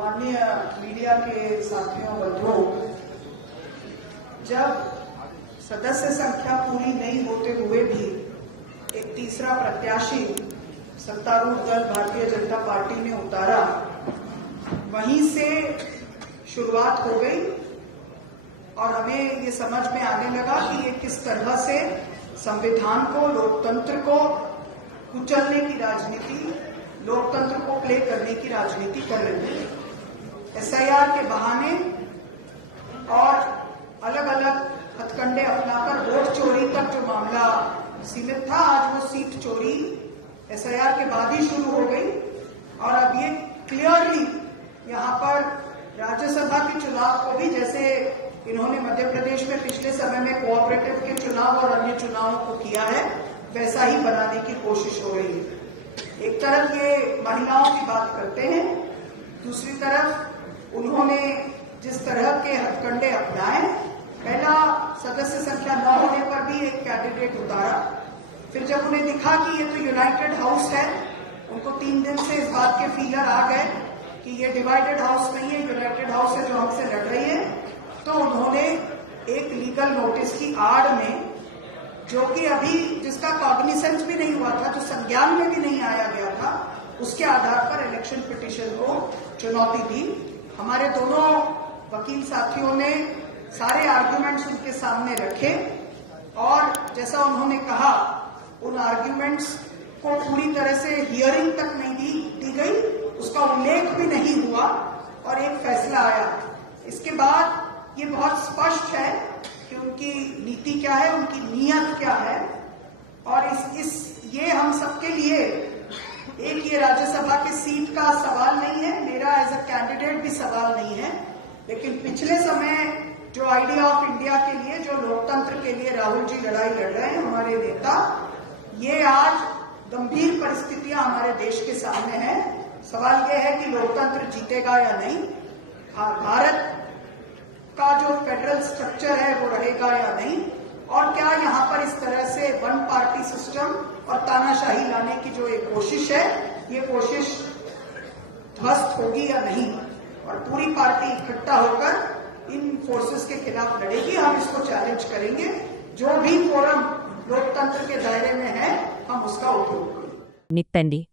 माननीय मीडिया के साथियों बंधुओं, जब सदस्य संख्या पूरी नहीं होते हुए भी एक तीसरा प्रत्याशी सत्तारूढ़ दल भारतीय जनता पार्टी ने उतारा, वहीं से शुरुआत हो गई और हमें ये समझ में आने लगा कि ये किस तरह से संविधान को, लोकतंत्र को कुचलने की राजनीति, लोकतंत्र को प्ले करने की राजनीति कर रहे हैं। एसआईआर के बहाने और अलग अलग हथकंडे अपनाकर वोट चोरी तक जो मामला सीमित था, आज वो सीट चोरी एसआईआर के बाद ही शुरू हो गई और अब ये क्लियरली यहाँ पर राज्यसभा के चुनाव को भी, जैसे इन्होंने मध्य प्रदेश में पिछले समय में कोऑपरेटिव के चुनाव और अन्य चुनावों को किया है, वैसा ही बनाने की कोशिश हो रही है। एक तरफ ये महिलाओं की बात करते हैं, दूसरी तरफ उन्होंने जिस तरह के हथकंडे अपनाए, पहला सदस्य संख्या न होने पर भी एक कैंडिडेट उतारा, फिर जब उन्हें दिखा कि ये तो यूनाइटेड हाउस है, उनको 3 दिन से इस बात के फीलर आ गए कि ये डिवाइडेड हाउस नहीं है, यूनाइटेड हाउस है जो हमसे लड़ रही है, तो उन्होंने एक लीगल नोटिस की आड़ में, जो कि अभी जिसका कॉग्निसेंस भी नहीं हुआ था, जो संज्ञान में भी नहीं आया गया था, उसके आधार पर इलेक्शन पिटीशन को चुनौती दी। हमारे दोनों वकील साथियों ने सारे आर्ग्यूमेंट्स उनके सामने रखे और जैसा उन्होंने कहा, उन आर्ग्यूमेंट्स को पूरी तरह से हियरिंग तक नहीं दी गई, उसका उल्लेख भी नहीं हुआ और एक फैसला आया। इसके बाद ये बहुत स्पष्ट है कि उनकी नीति क्या है, उनकी नीयत क्या है और ये हम सबके लिए एक ये राज्यसभा की सीट का सवाल नहीं है, मेरा एज अ कैंडिडेट भी सवाल नहीं है, लेकिन पिछले समय जो आइडिया ऑफ इंडिया के लिए, जो लोकतंत्र के लिए राहुल जी लड़ाई लड़ रहे हैं, हमारे नेता, ये आज गंभीर परिस्थितियां हमारे देश के सामने हैं। सवाल ये है कि लोकतंत्र जीतेगा या नहीं, भारत का जो फेडरल स्ट्रक्चर है वो रहेगा या नहीं, और क्या यहाँ पर इस तरह से वन पार्टी सिस्टम और तानाशाही लाने की जो एक कोशिश है, ये कोशिश ध्वस्त होगी या नहीं, और पूरी पार्टी इकट्ठा होकर इन फोर्सेस के खिलाफ लड़ेगी। हम इसको चैलेंज करेंगे, जो भी फोरम लोकतंत्र के दायरे में है हम उसका उपयोग करेंगे। नित्तंडी